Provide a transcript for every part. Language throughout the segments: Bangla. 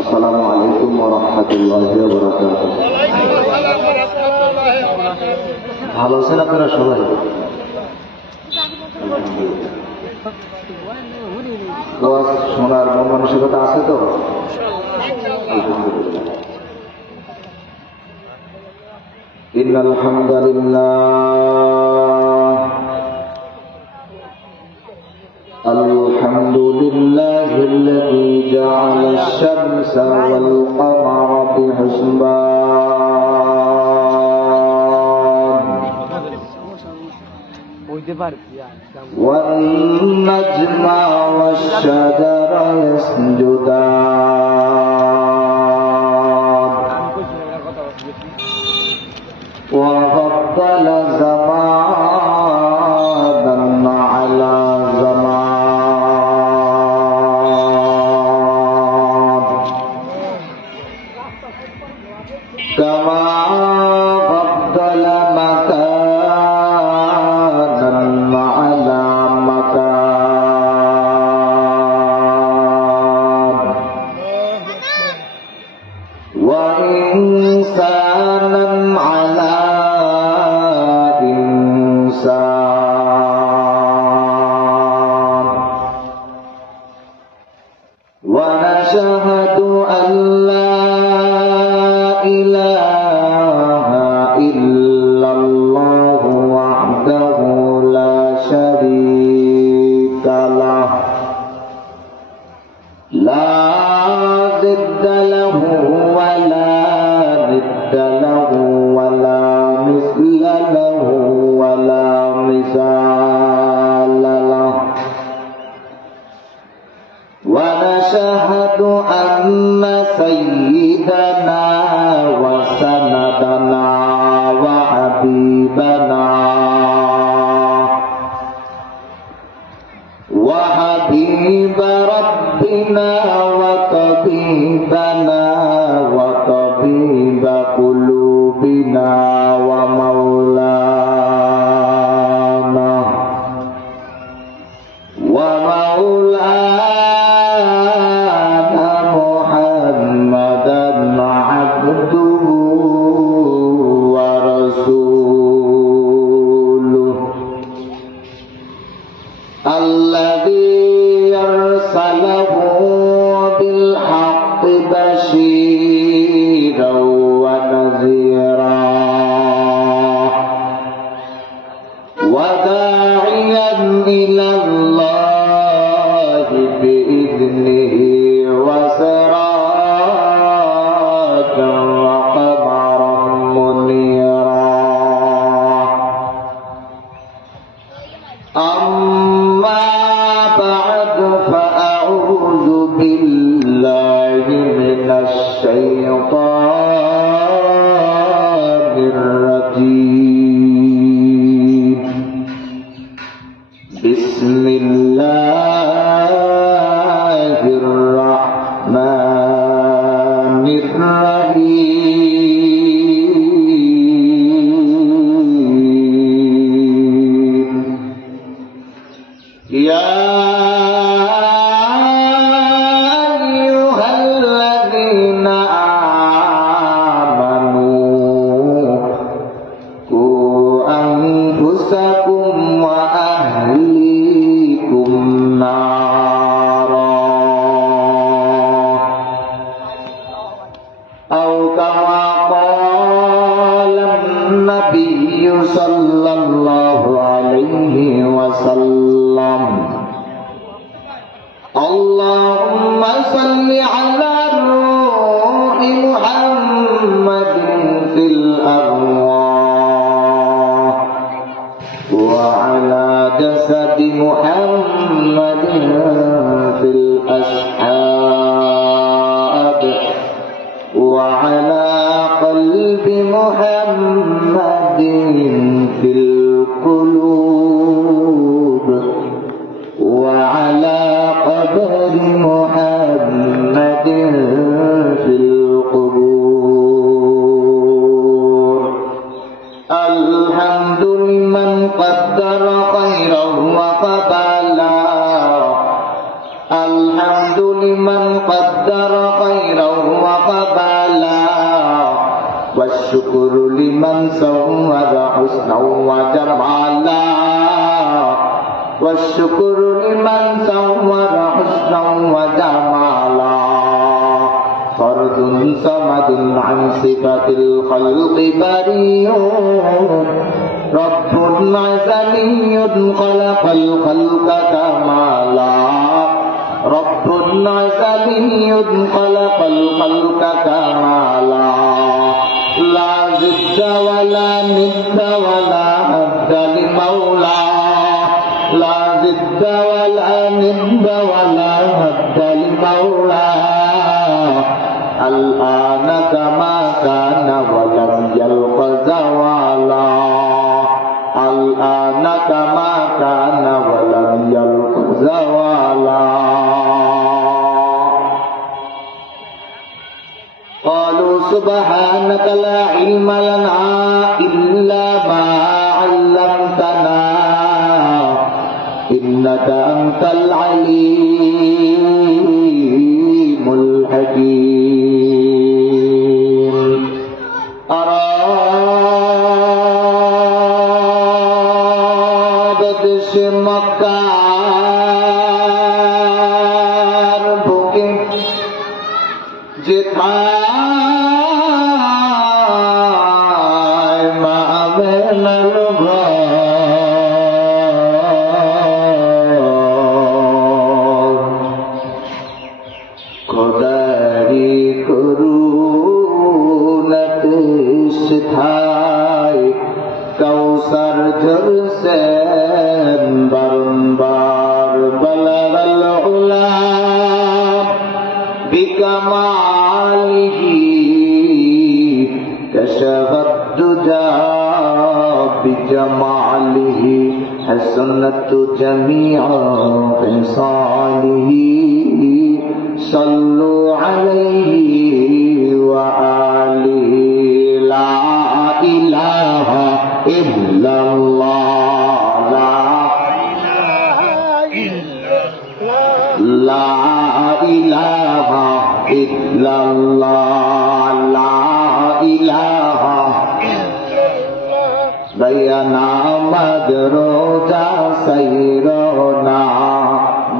আসসালামু আলাইকুম ওয়া রাহমাতুল্লাহি ওয়া বারাকাতুহু। ভালো আছেন আপনারা সবাই? শোনার মন মানসিকতা আছে তো? ইন্নাল হামদালিল্লাহ আলহামদুলিল্লাহিল্লাযী জাআলা আশ-শামসা ওয়াল কামারা বিহুসবান ওয়ান নাজমা ওয়াশ-শাজারা ইয়াসজুদান ওয়া ফাদ্দালা জামানান আলা জামান কামা ফাদ্দালা মাকানান আলা মাকান ওয়া ইনসানান আলা ونشهد أن لا إله إلا الله وحده لا شريك له لا ضد له ولا ند له ولا مثل له ولا مثال له ونشهد أن سيدنا وسندنا وحبيبنا وحبيب ربنا وطبيبنا وطبيب قلوبنا ومولانا الذي أرسله بالحق بشيرا ونذيرا وداعيا إلى الله بإذنه وسراجا وقمرا منيرا أما بعد فأعوذ بالله من الشيطان الرجيم بسم الله الرحمن الرحيم يا أيها الذين والشكر لمن صور حسنا وجمالا والشكر لمن صور حسنا وجمالا فرد صمد عن صفة الخلق بريء رب عزلي خلق الخلق كمالا رب عزلي خلق الخلق كمالا لا ضد ولا ند ولا حد لمولى لا ضد ولا ند ولا حد لمولى الآن كما كان ولم يلق زوالا الآن كما كان ولم يلق زوالا قالوا سبحانك لا علم لنا إلا ما علمتنا إنك أنت العليم الحكيم أرادت مكار بوكي যেথায় মামেনার খোদারি করুণাত সেথায় কৌসর ঝরসেন বারম্বার বলরল উলা بكماله كشف الدجى بجماله حسنت جميع خصاله صلوا عليه وآله لا إله إلا الله لا إله إلا الله لا إله بينا مدروجا سيرونا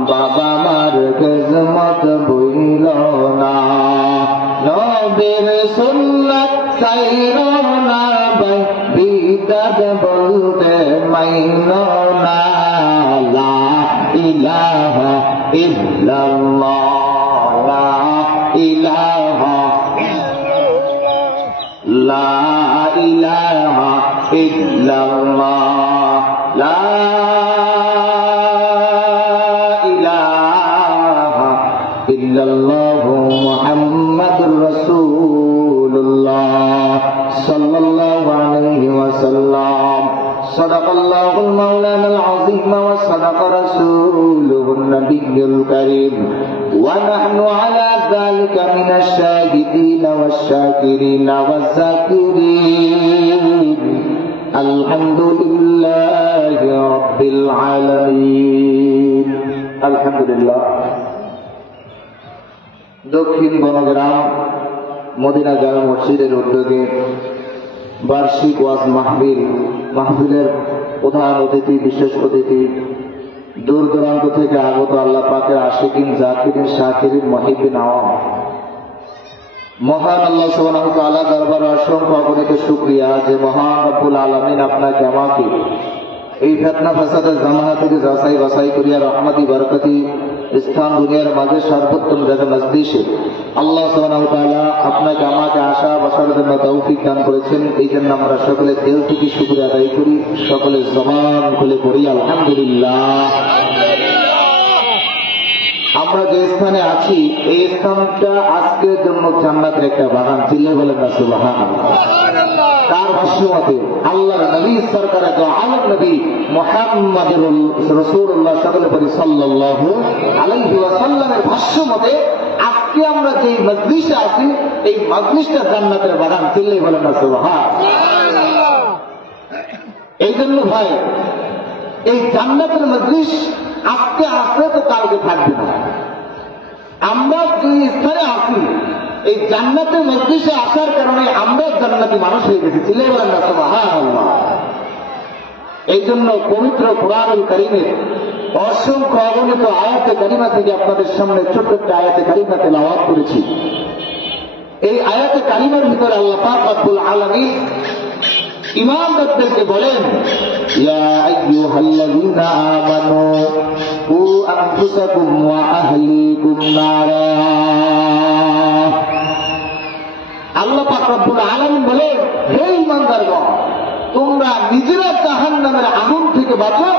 بابا مركز مت بويلونا نبير سنت سيرونا বিদাত বলতে মাইনোনা লা ইলাহা ইল্লাল্লাহ লা ইলাহা লা ইলাহা ইল্লাল্লাহ লা ইলাহা ইল্লাল্লাহ মুহাম্মাদুর রাসূলুল্লাহ সাল্লাল্লাহু আলাইহি ওয়াসাল্লাম صدق الله المولانا العظيم وصدق رسوله النبي الكريم ونحن على ذلك من الشاهدين والشاكرين والذاكرين الحمد لله رب العالمين الحمد لله দক্ষিণ বনগ্রাম মদিনা জামে মসজিদের উদ্যোগে বার্ষিক ওয়াজ মাহফিলের প্রধান অতিথি বিশেষ অতিথি দূর দূরান্ত থেকে আগত আল্লাহ পাকের আশিকিন জাকিরিন শাকিরিন মুহিব্বিন আওয়াম মহান আল্লাহ সুবহানাহু ওয়া তাআলা দরবারে অসংখ্য অগণিত শুকরিয়া যে মহান রব্বুল আলামিন আপনাকে আমাকে এই ফিতনা ফাসাদের জামানা থেকে যাচাই বাছাই করিয়া রহমতি বরকতি স্থান দুনিয়ার মাঝে সর্বোত্তম জায়গা মজলিসে আল্লাহ সুবহানাহু ওয়া তাআলা আপনাকে আমাকে আশা বসার জন্য তৌফিক দান করেছেন। এই জন্য আমরা সকলে দিল থেকে শুকরিয়া আদায় করি, সকলে জবান খুলে পড়ি আলহামদুলিল্লাহ। আমরা যে স্থানে আছি এই স্থানটা আজকের জন্য জান্নাতের একটা বাগান। চিল্লে বলেন না সুবহানাল্লাহ। কার ভাষ্যমতে আল্লাহর নবী সরকারে দো আলম নবী মুহাম্মদুর রাসূলুল্লাহ সকলে পড়ি সাল্লাল্লাহু আলাইহি ওয়াসাল্লামের ভাষ্যমতে আজকে আমরা যে মজলিসে আছি এই মজলিসটা জান্নাতের বাগান। চিল্লে বলেন না সুবহানাল্লাহ। এই জন্য ভাই এই জান্নাতের মজলিস আজকে আসলে তো কালকে থাকবে না। আমরা যে স্থানে আছি এই জান্নাতের মজলিসে আসার কারণে আমরা জান্নাতি মানুষ হয়ে গেছি। ছিলে বলেন না সুবহানাল্লাহ। এই জন্য পবিত্র কুরআনুল কারীমের অসংখ্য অগণিত আয়াতে কারিমা থেকে আপনাদের সামনে ছোট্ট একটা আয়াতে কারিমা তেলাওয়াত করেছি। এই আয়াতে কারিমার ভিতরে আল্লাহ পাক রব্বুল আলামিন ঈমানদারদেরকে বলেন, ইয়া আইয়ুহাল্লাযীনা আমানু কু আনফুসাকুম ওয়া আহলিকুম নারা। আল্লাহ পাক রব্বুল আলামিন বলেন, হে ঈমানদারগণ, তোমরা নিজেরা জাহান্নামের আগুন থেকে বাঁচো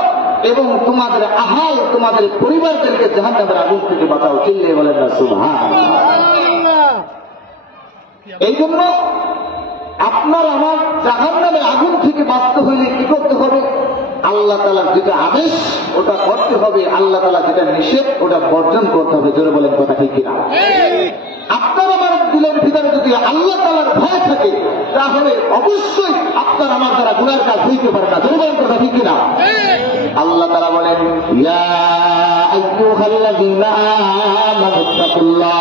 এবং তোমাদের আহাল, তোমাদের পরিবারদেরকে জাহান্নামের আগুন থেকে বাঁচাও। চিল্লিয়ে বলেন না সুবহানাল্লাহ। এই জন্য আপনার আমার জাহান্নামের আগুন থেকে বাঁচতে হইলে কি করতে হবে? আল্লাহ তাআলার যেটা আদেশ ওটা করতে হবে, আল্লাহ তাআলা যেটা নিষেধ ওটা বর্জন করতে হবে। জোরে বলেন কথা ঠিক কিনা? আপনার আমার দিলের ভিতরে যদি আল্লাহ তাআলার ভয় থাকে তাহলে অবশ্যই আপনার আমার দ্বারা গুনার কাজ হইতে পারে না। জোরে বলেন কথা ঠিক কিনা? আল্লাহ তাআলা বলেন, ইয়া আইয়ুহাল্লাযীনা আমানুত্তাকুল্লাহ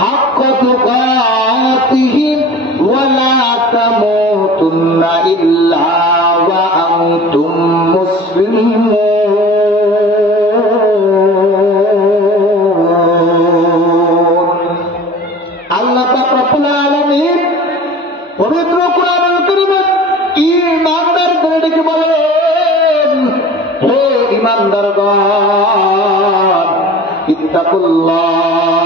হাক্কা তুকাতিহি ওয়া লা তামুতুন্না ইল্লা ওয়া আনতুম মুসলিমুন। আল্লাহ পাক রব্বুল আলামিন পবিত্র কুরআনুল কারীমে ঈমানদারদেরকে বলেন, হে ঈমানদারগণ, ইত্তাকুল্লাহ,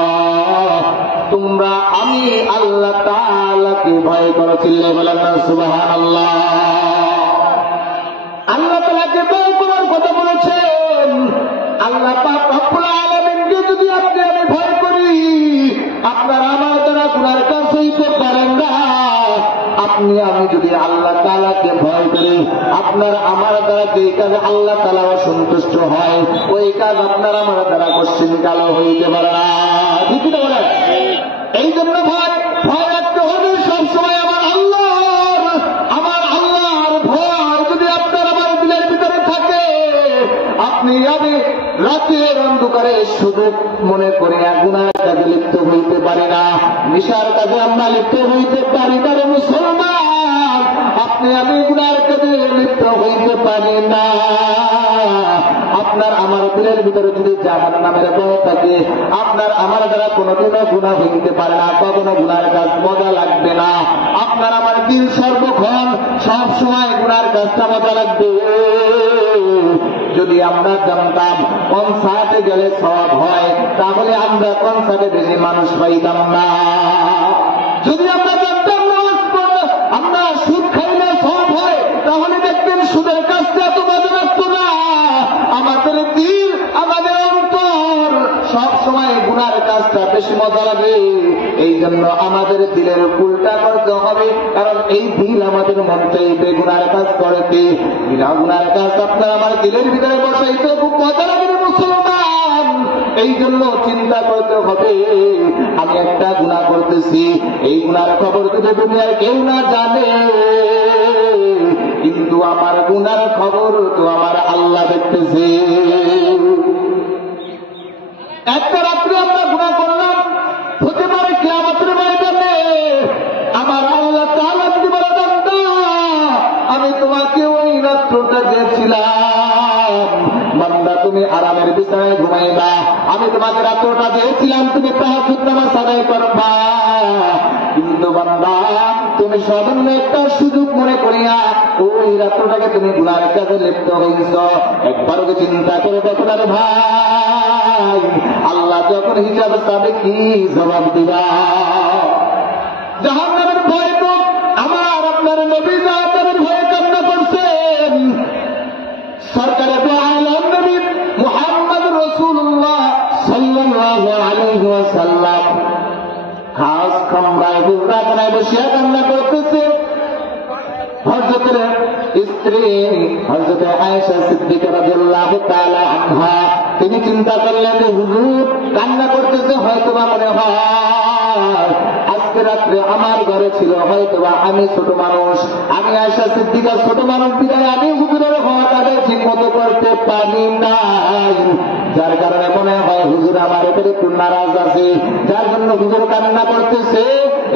তোমরা আমি আল্লাহ তাআলাকে ভয় করো। চিল্লে বলেন না সুবহানাল্লাহ। আল্লাহ তাআলাকে ভয় করার কথা বলেছেন। আল্লাহ পাক রব্বুল আলামিনকে যদি আপনি আমি ভয় করি, আপনার আমার দ্বারা গুনার কাজ হইতে পারেন না। আপনি আমি যদি আল্লাহ তাআলাকে ভয় করি, আপনার আমার দ্বারা যে কাজে আল্লাহ তাআলা অসন্তুষ্ট হয় ওই কাজ আপনার আমার দ্বারা কোশ্চিন কালো হইতে পারে না। ঠিক না বলেন? এই জন্য ভয় রাখতে হবে সবসময় আমার আল্লাহর ভয় যদি আপনার আমার দিলের ভিতরে থাকে, আপনি আমি রাতের অন্ধকারে শুধু মনে করি গুনার কাজে লিপ্ত হইতে পারি না, নিশার কাজে আমরা লিপ্ত হইতে পারি না। মুসলমান, আপনি আমি গুনার কাজে লিপ্ত হইতে পারি না। আপনার আমার দিলের ভিতরে যদি জাহান্নামের ভয় থাকে, আপনার আমার দ্বারা কোনোদিনও গুনাহ হইতে পারে না, কখনো গুনার কাজ মজা লাগবে না। আপনার আমার দিল সর্বক্ষণ সব সময় গুনার কাজটা মজা লাগবে। যদি আমরা জানতাম কনসার্টে গেলে সওয়াব হয়, তাহলে আমরা কনসার্টে বেশি মানুষ পাইতাম না। যদি আমরা জানতাম আমরা সুদ খাইলে সওয়াব হয়, তাহলে দেখবেন সুদের কাজটা এত মজা লাগতো না। আমাদের দিল, আমাদের অন্তর সব সময় গুনার কাজটা বেশি মজা লাগে। এই জন্য আমাদের দিলের উল্টা করতে হবে, কারণ এই দিল আমাদের মন চাইবে গুনার কাজ করতে। বিনা গুনার কাজ আপনার আমার দিলের ভিতরে বসাইতে খুব মজা লাগে মুসলমান। এই জন্য চিন্তা করতে হবে, আমি একটা গুনাহ করতেছি, এই গুনার খবর যদি দুনিয়ার কেউ না জানে, কিন্তু আমার গুনার খবর তো আমার আল্লাহ দেখতেছে। একটা রাত্রে আমরা গুনাহ করলাম, হতে পারে কিয়ামতের ময়দানে আমার আল্লাহ তাআলা যদি বলে, বান্দা আমি তোমাকে ওই রাত্রটা দিয়েছিলাম, বান্দা তুমি আরামের বিছানায় ঘুমাইবা, আমি তোমাকে রাত্রটা দিয়েছিলাম তুমি তাহাজ্জুদ নামাজ আদায় করবা, কিন্তু বান্দা তুমি সামান্য একটা সুযোগ মনে করিয়া ওই রাত্রটাকে তুমি গুনাহের কাজে লিপ্ত হইছ। একবারও চিন্তা করে দেখো না রে ভাই, আল্লাহ যখন হিসাব চাবে কি জবাব দিবা? জাহান্নামের ভয় তো আমার আপনার নবী জাহান্নামের ভয়ে কান্না করছেন। সরকারে তো আলম নবী মুহাম্মদ রাসূলুল্লাহ সাল্লাল্লাহু আলাইহি ওয়াসাল্লাম খাস কামরায় বুজরাখানায় বসিয়া কান্না করতেছে। হযরতের স্ত্রী হযরতে আয়েশা সিদ্দিকা রাদিয়াল্লাহু তাআলা আনহা তিনি চিন্তা করলেন যে হুজুর কান্না করতেছে, হয়তোবা মনে হয় আজকে রাত্রে আমার ঘরে ছিল, হয়তোবা আমি ছোট মানুষ, আমি আয়েশা সিদ্দিকা ছোট মানুষ বিদায় আমি হুজুরের হক আদায় ঠিক মতো করতে পারি নাই। যার কারণে মনে হয় হুজুর আমার উপরে একটু নারাজ আছে, যার জন্য হুজুর কান্না করতেছে।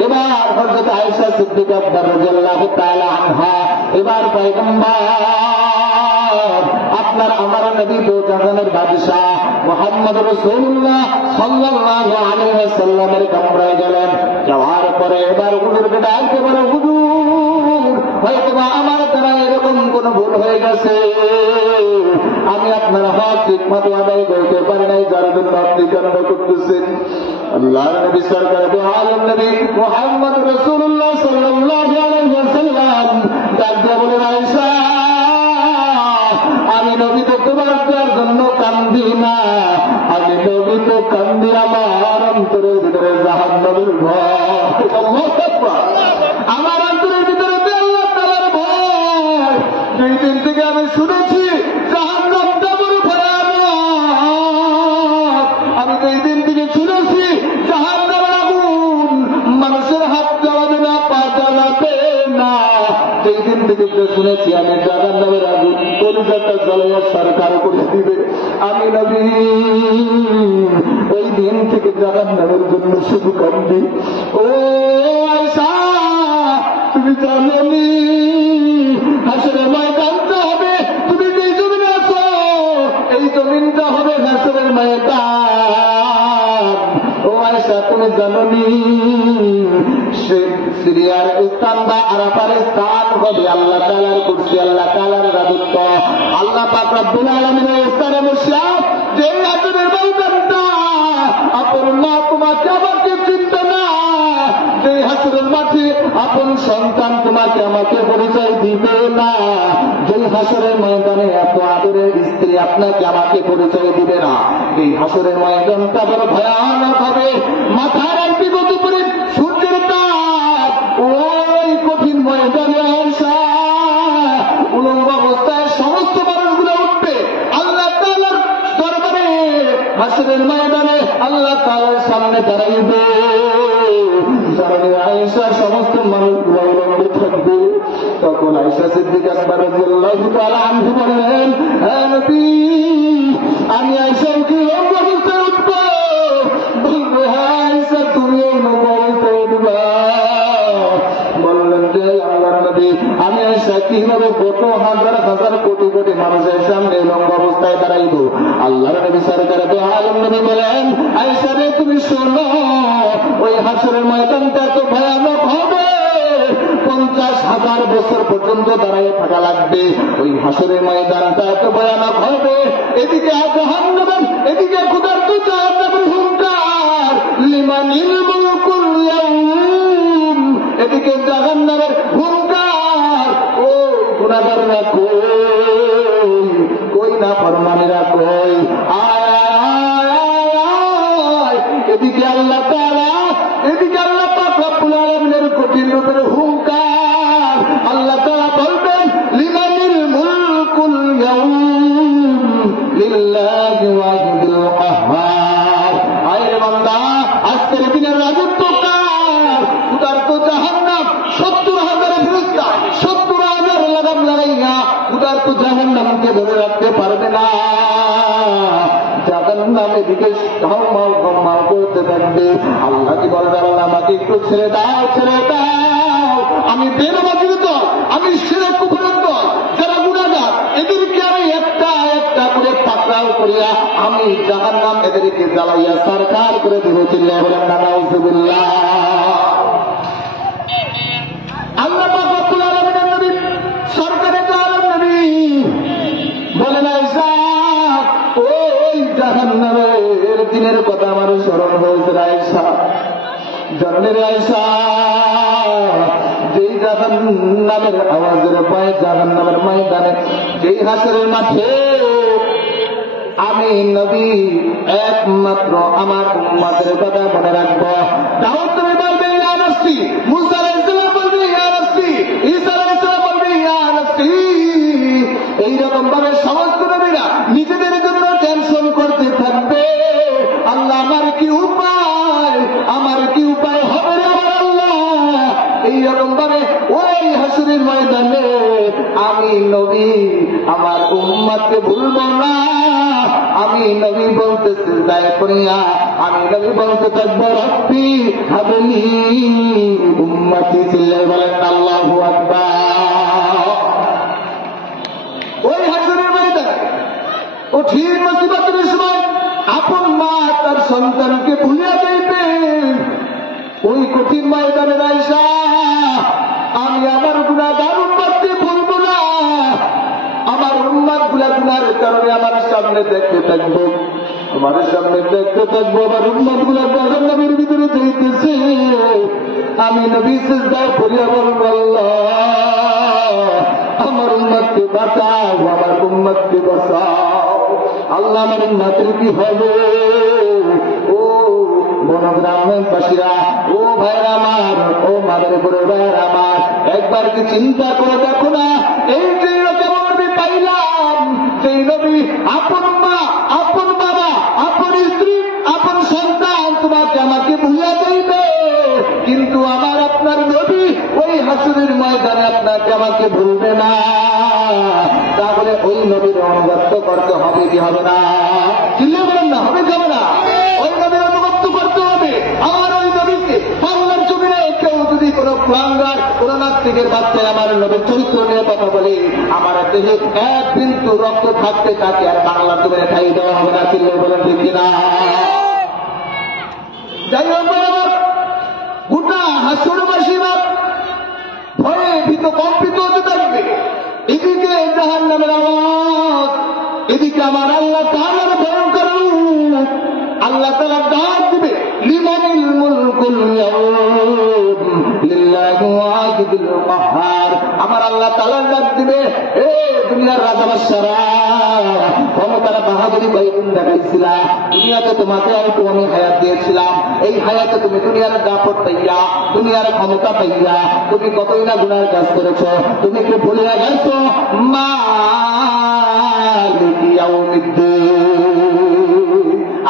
এবার হযরত আয়েশা সিদ্দিকা রাদিয়াল্লাহু তাআলা আনহা, এবার পয়গম্বর আপনার আমার নবী দো জাহানের বাদশাহ মুহাম্মদ রাসূলুল্লাহ সাল্লাল্লাহু আলাইহি ওয়াসাল্লামের কামরায় গেলেন। যাওয়ার পরে এবার হুজুরকে ডাকতে বলে, হুজুর হয়তো আমার দ্বারা এরকম কোন ভুল হয়ে গেছে, আমি আপনার হক ঠিকমতো আদায় করতে পারি নাই, যার জন্য আপনি কান্না করতেছেন। আল্লাহর নবী সরকার দো আলম নবী মুহাম্মদ রাসূলুল্লাহ সাল্লাল্লাহু আলাইহি ওয়াসাল্লাম ডাকতে বলে, আয়েশা আমি নবী তো তোমার জন্য কান্দি না, আমি নবী তো কান্দি আমার অন্তরের ভিতরে জাহান্নামের ভয়। আমার অন্তরের ভিতরে আল্লাহ তাআলার ভয়। যেই দিন থেকে আমি শুনেছি জাহান্নামটা বড় ভয়ানক, আমি যেই দিন থেকে শুনেছি জাহান্নামের আগুন মানুষের হাত জ্বালাবে না, পা জ্বালাবে না, যেই দিন থেকে শুনেছি আমি জাহান্নামের আগুন কলিজাটা জ্বালাইয়া সরকার করে দিবে, আমি নবী ওই দিন থেকে জাহান্নামের জন্য শুধু কান্দি। ও আয়েশা তুমি জানোনি হাসরের ময়দানটা হবে, তুমি যেই জমিনে আছো এই জমিনটা হবে হাসরের ময়দান। ও আয়েশা তুমি জানোনি সিরিয়ার স্থান বা আরাফার স্থান হবে আল্লাহ তাআলার কুরসি, আল্লাহ তাআলার রাজত্ব, আল্লাহ পাক রব্বুল আলামিনের স্থানে বসিয়া যে হাসরের ময়দানটা আপন মা তোমাকে আমাকে চিনতে না, যে হাসরের মাঠে আপন সন্তান তোমাকে আমাকে পরিচয় দিবে না, যে হাসরের ময়দানে এত আদরের স্ত্রী আপনাকে আমাকে পরিচয় দিবে না, এই হাসরের ময়দানটা বড় ভয়ানক হবে। মাথার বিগত করে সূর্যের তাপ ওই কঠিন ময়দানে আয়েশা উলঙ্গ অবস্থায় সমস্ত মানুষগুলো উঠবে আল্লাহ তাআলার দরবারে, হাসরের ময়দানে আল্লাহ তাআলার সামনে দাঁড়াইবে। আয়েশা সমস্ত মানুষগুলো উলঙ্গ থাকবে। তখন আয়েশা সিদ্দিকা রাদিয়াল্লাহু তাআলা আনহা বলেন, হে নবী আমি আয়েশাকে উলঙ্গ অবস্থায় উঠব, বলবো হ্যাঁ আয়েশা তুমি উলঙ্গ অবস্থায় উঠবা। বললেন যে আল্লাহর নবী আমি আয়েশা কিভাবে কত হাজার হাজার কোটি কোটি মানুষের সামনে উলঙ্গ অবস্থায় দাঁড়াইব। আল্লাহর নবী সরকার দো আলম নবী বলেন, আয়েশা রে তুমি শোনো ওই হাসরের ময়দানটা তো ভয়ানক হবে, 50,000 বছর পর্যন্ত দাঁড়ায় থাকা লাগবে। ওই হাসরের ময়দানটা এত ভয়ানক হবে, এদিকে জাহান্নাম, এদিকে ক্ষুধার্ত জাহান্নামের হুঙ্কার, লিমানিল মুলকুল ইয়াউম, এদিকে জাহান্নামের হুঙ্কার। ও গুনাহগাররা কই না ফরমানিরা কই, এদিকে আল্লাহ তাআলা, এদিকে আল্লাহ পাক রব্বুল আলামিনের কঠিন রূপের হুঙ্কার। আল্লাহ তাআলা বলবেন লিমানিল মুলকুল ইয়াউম লিল্লাহি ওয়াহিদুল কাহ্হার। আয়ে বান্দা আজকের দিনের রাজত্ব কার? ক্ষুধার্ত জাহান্নাম 70,000 ফেরেশতা 70,000 লাগাম লাগাইয়া ক্ষুধার্ত জাহান্নামকে ধরে রাখতে পারবে না। জাহান্নাম এদিকে ঘামাও করতে থাকবে। আল্লাহ কি বলবে, আল্লাহ আমাকে একটু ছেড়ে দাও, ছেড়ে দাও, আমি বেনামাজির দল, আমি শিরক কুফরের দল, যারা গুনাহগার এদেরকে আমি একটা একটা করে পাকড়াও করিয়া আমি জাহান্নাম এদেরকে জ্বালাইয়া সরকার করে দেব। চিল্লায়া বলেন না নাউযুবিল্লাহ। আল্লাহ পাক রব্বুল আলামিনের নবী সরকারে দো আলম নবী বলেন, আয়েশা ওই জাহান্নামের দিনের কথা আমার স্মরণ হয়েছে আয়েশা, জানেন আয়েশা যেই জাহান্নামের আওয়াজের পায় জাহান্নামের ময়দানে, যেই হাসরের মাঠে আমি নবী একমাত্র আমার উম্মতের কথা মনে রাখবো। দাউদ নবী বলবে ইয়া নফসি, মুসা আলাইহিস সালাম বলবে ইয়া নফসি, ঈসা আলাইহিস সালাম বলবে ইয়া নফসি। এইরকম ভাবে সমস্ত নবীরা নিজেদের জন্য টেনশন করতে থাকবে, আল্লাহ আমার কি উপায়, আমার কি উপায় হবে আমার আল্লাহ। এইরকম ভাবে ওই হাসরের ময়দানে আমি নবী আমার উম্মতকে ভুলব না, আমি নবী বলতে সিজদায় করিয়া আমি নবী বলতে থাকবো রব্বি হাবলি উম্মতি চিল্লায় বলেন আল্লাহু আকবার। ওই হাসরের ময়দানে কঠিন মুসিবতের সময় আপন মা তার সন্তানকে ভুলিয়া যাইবে। ওই কঠিন ময়দানে আয়েশা আমি আমার গুনাহগার উম্মতকে ভুলব না। আমার উম্মত গুনার কারণে আমার সামনে দেখতে থাকবো, আমার সামনে দেখতে থাকবো আমার উম্মত গুলা জাহান্নামের ভিতরে যাইতেছে। আমি নবী সিজদায় পড়িয়া বলব আল্লাহ আমার উম্মতকে বাঁচাও, আমার উম্মতকে বাঁচাও। আল্লাহ আমার উম্মতের কি হবে? ও বনগ্রামবাসীরা, ও ভাইরা আমার, ও মাদের বড় ভাইরা আমার, একবার কি চিন্তা করে দেখো না এই যে কেমন নবী পাইলাম, সেই নবী আপন মা, আপন বাবা, আপন স্ত্রী, আপন সন্তান তোমাকে আমাকে ভুলিয়া যাইবে, কিন্তু আমার আপনার নবী ওই হাসরের ময়দানে আপনাকে আমাকে ভুলবে না। তাহলে ওই নবীর অনুগত্য করতে হবে কি হবে না? চিল্লে বলেন না, হবে কি হবে না? ওই নবীর অনুগত্য করতে হবে। আমার ওই নবীকে বাংলার জমিনে কেউ যদি কোনো প্লাঙ্গার, কোন নাস্তিকের বাচ্চায় আমার নবীর চরিত্র নিয়ে কথা বলে, আমার দেহে এক বিন্দু রক্ত থাকতে তাকে আর বাংলার জমিনে ঠাই দেওয়া হবে না। চিল্লে বলেন ঠিক কিনা? যাই হোক আমার গোটা হাসরবাসীরা ভয়ে ভীত কম্পিত হতে থাকবে। এদিকে জাহান্নামের আওয়াজ, এদিকে আমার আল্লাহ তাআলার ভয়ঙ্কর রূপ। আল্লাহ তাআলা ডাক দিবে লিমানিল মুলকুল ইয়াউম লিল্লাহি ওয়াহিদুল কাহ্হার। আমার আল্লাহ তাআলা ডাক দিবে এ দুনিয়ার রাজা বাদশারা, ক্ষমতার বাহাদুরি কয়েকদিন দেখাইছিলা, দুনিয়াতে তোমাকে একটু আমি হায়াত দিয়েছিলাম, এই হায়াতে তুমি দুনিয়ার দাপট পাইয়া, দুনিয়ার ক্ষমতা পাইয়া তুমি কতই না গুনার কাজ করেছ। তুমি কি ভুলে গেছো মালিকি ইয়াউমিদ্দিন?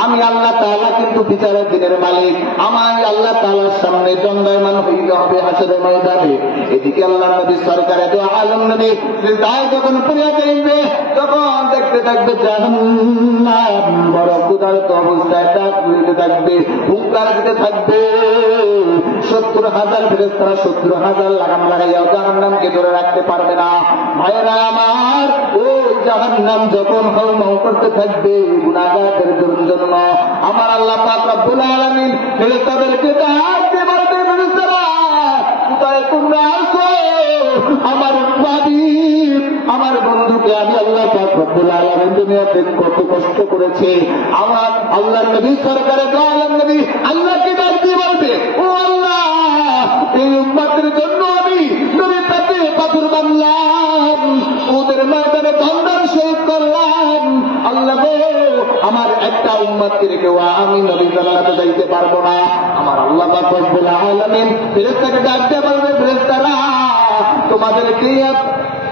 আমি আল্লাহ তাআলা কিন্তু বিচারের দিনের মালিক। আমার আল্লাহ তাআলার সামনে দণ্ডায়মান হইতে হবে হাসরের ময়দানে। এদিকে আল্লাহ নবী সরকারে দো আলম নবী সিজদায় যখন পড়িয়া যাইবে, তখন দেখতে থাকবে জাহান্নাম বড় ক্ষুধার্ত অবস্থায় ডাক দিতে থাকবে, হুঙ্কার দিতে থাকবে। 70,000 ফেরেশতারা 70,000 লাগাম লাগাইয়াও জাহান্নামকে ধরে রাখতে পারবে না। ভাইয়েরা আমার, ওই জাহান্নাম যখন হাউমাউ করতে থাকবে গুনাহগারদের জন্য, আমার আল্লাহ পাক রব্বুল আলামিন ফেরেশতাদেরকে ডাক দিয়ে বলবে, ফেরেশতারা কোথায় তোমরা আছো? আমার বাড়ি, আমার বন্ধুকে আমি আল্লাহ পাক রব্বুল আলামিন দুনিয়াতে কত কষ্ট করেছে। আমার আল্লাহর নবী সরকারে দো আলম নবী আল্লাহকে ডাক দিয়ে বলবে, ও আল্লাহ এই উম্মতের জন্য আমি নবী তাকে পাথর বানলাম, ওদের ময়দানে খন্দন শহীদ করলাম। আল্লাহ গো আমার একটা উম্মতকে রেখে আমি নবী জান্নাতে যাইতে পারবো না। আমার আল্লাহ পাক রব্বুল আলামিন ফেরেশতাকে ডাক দিয়ে বলবে, ফেরেশতারা তোমাদেরকে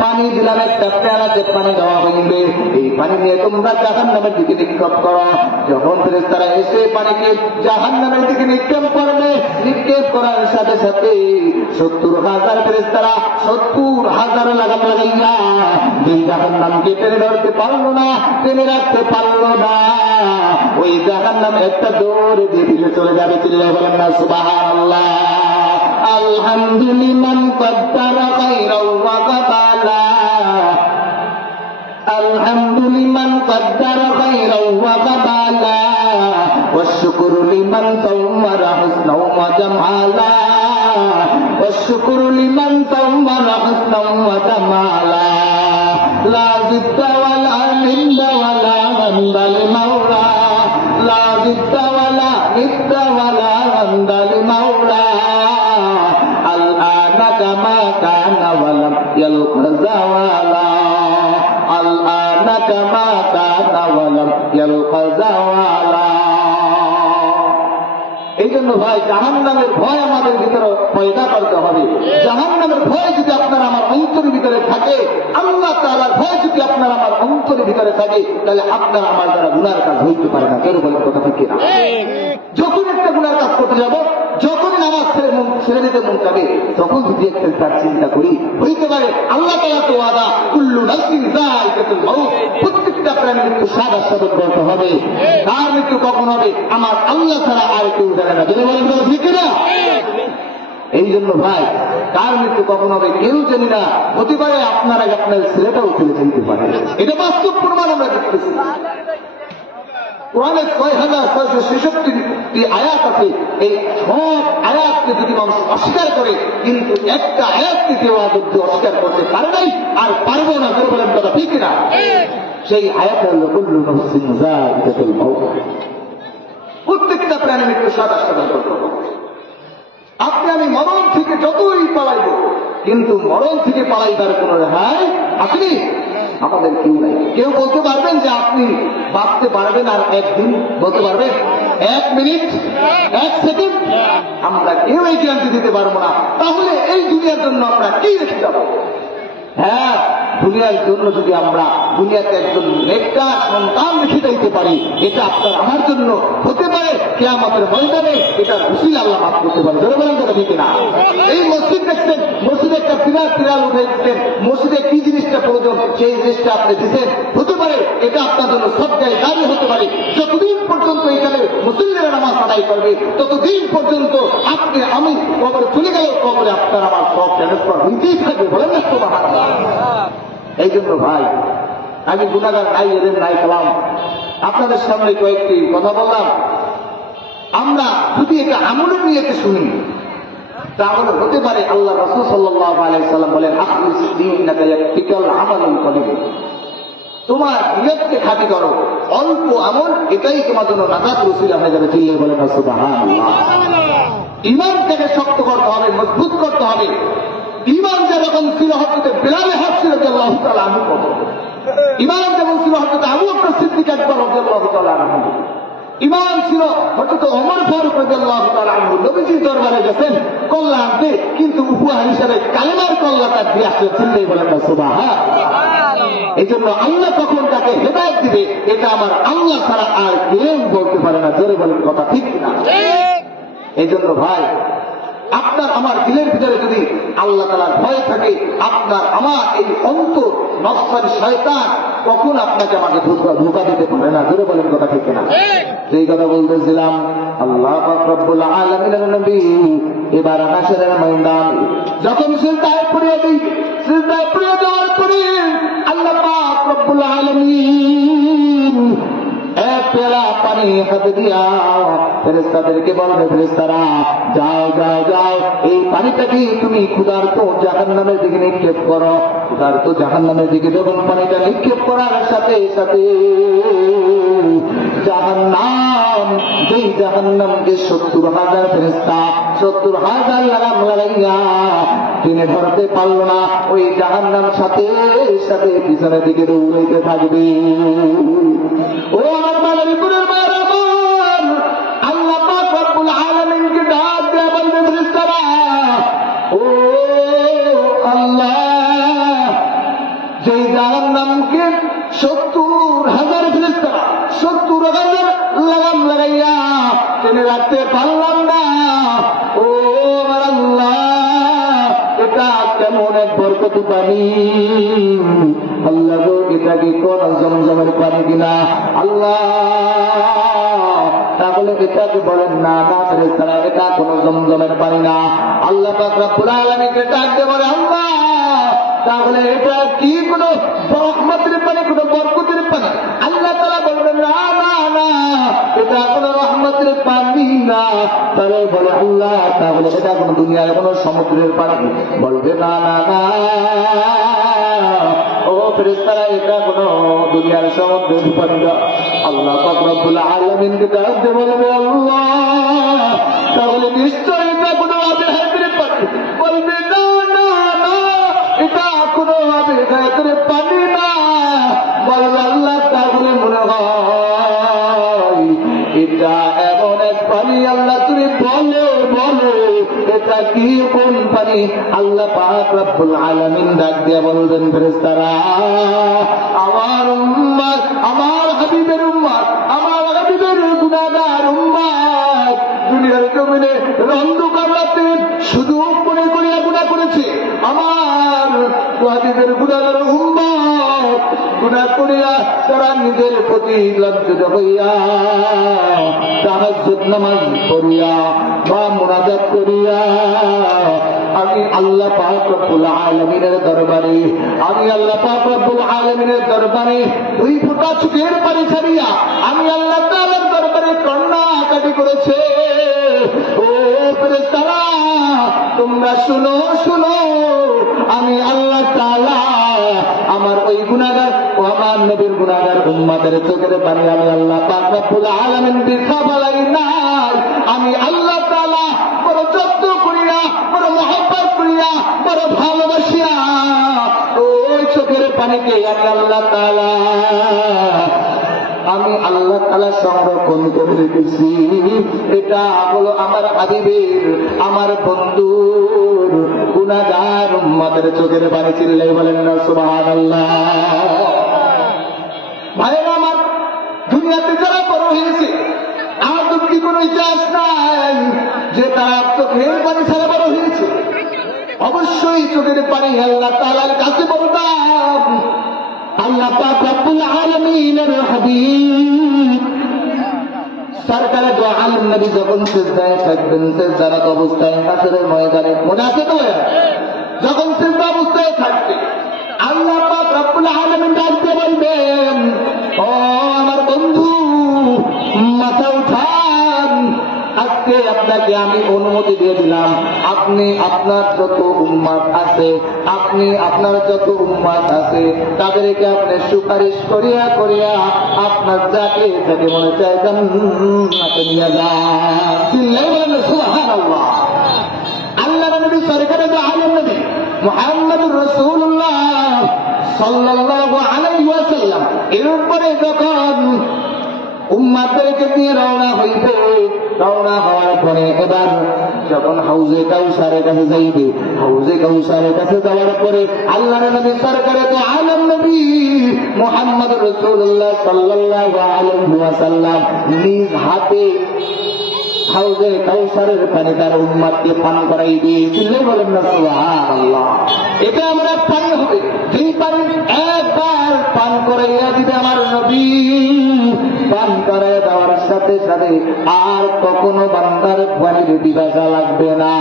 পানি দিলাম, একটা পেয়ালাতে পানি দেওয়া হইবে, এই পানি নিয়ে তোমরা জাহান্নামের দিকে নিক্ষেপ করো। যখন ফেরেশতারা এসে পানিকে জাহান্নামের দিকে নিক্ষেপ করবে, নিক্ষেপ করার সাথে সাথে 70,000 ফেরেশতারা 70,000 লাগাম লাগাইয়া যেই জাহান্নামকে টেনে ধরতে পারলো না, টেনে রাখতে পারলো না, ওই জাহান্নাম একটা দৌড় দিয়ে দিলে চলে যাবে। চিল্লায় বলেন না সুবহানাল্লাহ। আলহামদুলিল্লাহ কদ্দারা খায়রাও ওয়া কাতালা, আলহামদুলিল্লাহ কদ্দারা খায়রাও ওয়া কাতালা, ওয়াশকুরু লিমান সাওমারা হুসনাও ওয়া জামালা, ওয়াশকুরু লিমান সাওমারা হুসনাও ওয়া জামালা, লা জিদ্দা ওয়ালা নিন্দা ওয়ালা হামদাল মাওলা, লা জিদ্দা ওয়ালা নিন্দা ওয়ালা হামদাল মাওলা, كما كان ولم يلق زوالا، الآن كما كان ولم يلق زوالا। এই জন্য ভাই জাহান্নামের ভয় আমাদের ভিতরে পয়দা করতে হবে। জাহান্নামের ভয় যদি আপনার আমার অন্তরের ভিতরে থাকে, আল্লাহ তাআলার ভয় যদি আপনার আমার অন্তরের ভিতরে থাকে, তাহলে আপনার আমার দ্বারা গুনার কাজ হইতে পারে না। কেন বলেন কথা ঠিক কিনা? যখন একটা গুনার কাজ করতে যাব, যখন নামাজ ছেড়ে দিতে মন চাবে, তখন যদি একটা তার চিন্তা করি, হইতে পারে আল্লাহ তাআলা তো ওয়াদা কুল্লু নাফসিন যায়কাতুল মাউত, প্রত্যেকটা প্রত্যেকটা প্রাণী মৃত্যু স্বাদ আস্বাদন করতে হবে। কার মৃত্যু কখন হবে আমার আল্লাহ ছাড়া আর কেউ জানে না। যদি বলেন কথা ঠিক না? এই জন্য ভাই, কার মৃত্যু কখন হবে কেউ জানি না। হতে পারে আপনার আগে আপনার ছেলেটাও চলে যেতে পারে। এটা বাস্তব প্রমাণ আমরা দেখতেছি। কোরআনের ৬,৬৬৬টি আয়াত আছে। এই সব আয়াতকে যদি মানুষ অস্বীকার করে, কিন্তু একটা আয়াতকে কেউ আদৌ অস্বীকার করতে পারে নাই আর পারবো না। কেউ বলেন কথা ঠিক না? সেই আয়াত হল কুল্লু নাফসিন যায়িকাতুল মাউত। প্রত্যেকটা প্রাণী মৃত্যু স্বাদ আস্বাদন করতে হবে। আপনি আমি মরণ থেকে যতই পালাইব, কিন্তু মরণ থেকে পালাইবার কোন রেহাই আপনি আমাদের কেউ নাই। কেউ বলতে পারবেন যে আপনি বাঁচতে পারবেন আর একদিন? বলতে পারবেন? 1 মিনিট, 1 সেকেন্ড? আমরা কেউ এই গ্যারান্টি দিতে পারবো না। তাহলে এই দুনিয়ার জন্য আমরা কি রেখে যাবো? হ্যাঁ, দুনিয়ার জন্য যদি আমরা দুনিয়াতে একজন নেককার সন্তান রেখে দিতে পারি, এটা আপনার আমার জন্য হতে পারে কিয়ামতের ময়দানে এটা উসিল আল্লাহ মাফ করতে পারে। ধরে বলেন কথা ঠিক না? এই মসজিদ দেখছেন, মসজিদে একটা তিরাল উঠে দিচ্ছেন, মসজিদে কি জিনিসটা প্রয়োজন সেই জিনিসটা আপনি দিচ্ছেন, হতে পারে এটা আপনার জন্য সব জায়গায় দাবি হতে পারে। যতদিন পর্যন্ত এখানে মুসলিমেরা নামাজ আদায় করবে, ততদিন পর্যন্ত আপনি আমি কবরে চলে গেলেও কবরে আপনার আমার সব ট্রান্সফার হইতেই থাকবে। বলেন না সুবহানাল্লাহ? এই জন্য ভাই, আমি গুনাহগার নাই, এদের নাই কালাম। আপনাদের সামনে কয়েকটি কথা বললাম। আমরা যদি এটা আমলের নিয়েতে শুনি, তাহলে হতে পারে আল্লাহ রাসূল সাল্লাল্লাহু আলাইহি সাল্লাম বলেন, আখলিস দীনাকা ইয়াকফিকাল আমালুল কলিল। তোমার নিয়তকে খাঁটি করো, অল্প আমল এটাই তোমার জন্য নাজাত ওসিলা হয়ে যাবে। চিল্লিয়ে বলেন সুবহানাল্লাহ। ঈমানটাকে শক্ত করতে হবে, মজবুত করতে হবে। ঈমান যেরকম ছিল হযরত বিলাল হাবশী রাদিয়াল্লাহু তাআলা আনহু, ঈমান যেমন ছিল হযরত আবু বকর সিদ্দিক আকবর রাদিয়াল্লাহু তাআলা আনহু, ঈমান ছিল হযরত ওমর ফারুক রাদিয়াল্লাহু তাআলা আনহু। নবীজির দরবারে গেছেন কল্লা আনতে, কিন্তু উপহার হিসেবে কালেমার কল্লাটা দিয়ে আসলে চিল্লিয়ে বলেন সুবহানাল্লাহ। এই জন্য আল্লাহ তখন তাকে হেদায়েত দিবে, এটা আমার আল্লাহ ছাড়া আর কেউ বলতে পারে না। জোরে বলেন কথা ঠিক না? এই জন্য ভাই, আপনার আমার দিলের ভিতরে যদি আল্লাহ তাআলার ভয় থাকে, আপনার আমার এই অন্তর নফসানি শয়তান কখন আপনাকে আমাকে ধোঁকা দিতে পারে না। জোরে বলেন কথা ঠিক না? যেই কথা বলতেছিলাম, আল্লাহ পাক রব্বুল আলামিনের নবী এবার হাসরের ময়দান যখন সিজদায় পড়ে দিই, সিজদায় পড়ে দেওয়ার পরে আল্লাহ পাক রব্বুল আলামিন এক পেলা পানি হাতে দিয়া ফেরেশতাদেরকে বলবে, ফেরেশতারা যাও যাও যাও, এই পানিটাকে তুমি ক্ষুধার্ত জাহান্নামের দিকে নিক্ষেপ করো। ক্ষুধার্ত জাহান্নামের দিকে যখন পানিটা নিক্ষেপ করার সাথে সাথে জাহান্নাম, যেই জাহান্নামকে 70,000 ফেরেশতা 70,000 লাগাম লাগাইয়া টেনে ধরতে পারল না, ওই জাহান্নাম সাথে সাথে পিছনের দিকে দৌড়াইতে থাকবে। ও আমার মাদারীপুরের মায়ের আমার, আল্লাহ পাক রব্বুল আলামিনকে ডাক দেয়া বলবে, ফেরেশতারা ও আল্লাহ, যেই জাহান্নামকে 70,000 ফেরেশতারা 70,000 লাগাম লাগাইয়া টেনে রাখতে পারলাম না, ও আমার আল্লাহ, এটা কেমন এক বরকতি পানি। আল্লাহ গো, এটা কি কোন জমজমের পানি কিনা? আল্লাহ তাহলে এটাকে বলেন না, না ফেরেশতারা, এটা কোন জমজমের পানি না। আল্লাহ পাক রব্বুল আলামিনকে ডাকতে বলে, আল্লাহ তাহলে এটা কি কোন রহমতের পানি, কোন বরকতের পানি? আল্লাহ তাআলা বলবেন, না না না, এটা কোন রহমতের পানি না। তাহলে বলে, আল্লাহ তাহলে এটা কোন দুনিয়ার কোন সমুদ্রের পানি? বলবে, না না না, ও ফেরেশতারা, এটা কোন দুনিয়ার সমুদ্রের পানি না। আল্লাহ পাক রব্বুল আলামিনকে ডাকতে বলবে, আল্লাহ তাহলে নিশ্চয় এটা কোন আবিহাতের পানি? বলবে, না না না, এটা কোন আবিহাতের পানি না। বলবে, আল্লাহ তাহলে মনে হয় এটা এমন এক পানি, আল্লাহ তুমি বলো বলো এটা কি কোন পানি? আল্লাহ পাক রব্বুল আলামিন ডাক দিয়া বলবেন, ফেরেশতারা আমার উম্মত, আমার হাবিবের উম্মত, আমার হাবিবের গুনাহগার উম্মত দুনিয়ার জমিনে অন্ধকার রাতে শুধু মনে করিয়া গুনাহ করেছে। আমার হাবিবের গুনাহগার উম্মত গুনাহ করিয়া তারা নিজের প্রতি লজ্জিত হইয়া তাহাজ্জুদ নামাজ পড়িয়া বা মুনাজাত করিয়া আমি আল্লাহ পাক রব্বুল আলামিনের দরবারে দুই ফোঁটা চোখের পানি ছাড়িয়া আমি আল্লাহ তাআলার দরবারে কান্নাকাটি করেছে। ও ফেরেশতারা, তোমরা শুনো শুনো, আমি আল্লাহ তাআলা আমার ওই গুনাহগার ও আমার নবীর গুনাহগার উম্মতের চোখের পানি আমি আল্লাহ পাক রব্বুল আলামিন বৃথা ফেলাই নাই। আমি আল্লাহ তাআলা বড় যত্ন করিয়া, বড় মহব্বত করিয়া, বড় ভালোবাসিয়া ওই চোখের পানিকে আমি আল্লাহ তাআলা সংরক্ষণ করে রেখেছি। এটা হলো আমার হাবিবের, আমার বন্ধুর গুনাহগার উম্মতের চোখের পানি। চিল্লাই বলেন না সুবহানাল্লাহ। ভাইরা আমার, দুনিয়াতে যারা বড় হয়েছে আর তো কি কোনো ইতিহাস নাই যে তারা চোখের পানি ছাড়া বড় হয়েছে। অবশ্যই চোখের পানি আল্লাহ তাআলার কাছে বড় দাম। আল্লাহ পাক রব্বুল আলামিনের হাবিব সরকারে দু আলম নবী যখন সিজদায় থাকবেন, সিজদারত অবস্থায় হাসরের ময়দানে, মনে আছে তো? যখন সিজদা অবস্থায় থাকবে আল্লাহ পাক রব্বুল আলামিন ডাকতে বলবেন, ও আমার বন্ধু মাথা উঠান, আজকে আপনাকে আমি অনুমতি দিয়ে দিলাম, আপনি আপনার যত উম্মত আছে তাদেরকে আপনি সুপারিশ করিয়া করিয়া আপনার যাকে যাকে মনে চায় জান্নাতে নিয়ে যান। চিল্লাই বলেন সুবহানাল্লাহ। আল্লাহর নবী সরকারে দু আলম নবী মুহাম্মদুর রাসূলুল্লাহ সাল্লাল্লাহু আলাইহি ওয়াসাল্লাম এরপরে যখন উম্মতদেরকে নিয়ে রওনা হইবে, রওনা হওয়ার পরে এবার যখন হাউজে কাউসারের কাছে যাইবে, হাউজে কাউসারের কাছে যাওয়ার পরে আল্লাহর নবী সরকারে তো আলম নবী মুহাম্মদ রাসূলুল্লাহ সাল্লাল্লাহু আলাইহি ওয়াসাল্লাম নিজ হাতে হাউজে কাউসারের পানি তার উম্মতকে পান করাইবে। চিল্লাই বলেন না সুবহানাল্লাহ। এটা আমরা পানি হবে, যেই পানি একবার পান করাইয়া দিবে আমার নবী, পান করাইয়া দেওয়ার সাথে সাথে আর কখনো বান্দার পানির পিপাসা লাগবে না।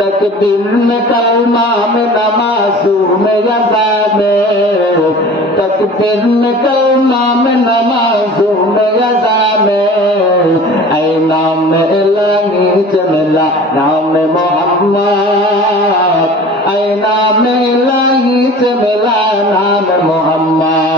तकबीर में कलमा में नमाज़ू में यज़ा में, तकबीर में कलमा में नमाज़ू में यज़ा में, ऐ नाम इलाही जमिला नाम मोहम्मद, ऐ नाम इलाही जमिला नाम मोहम्मद।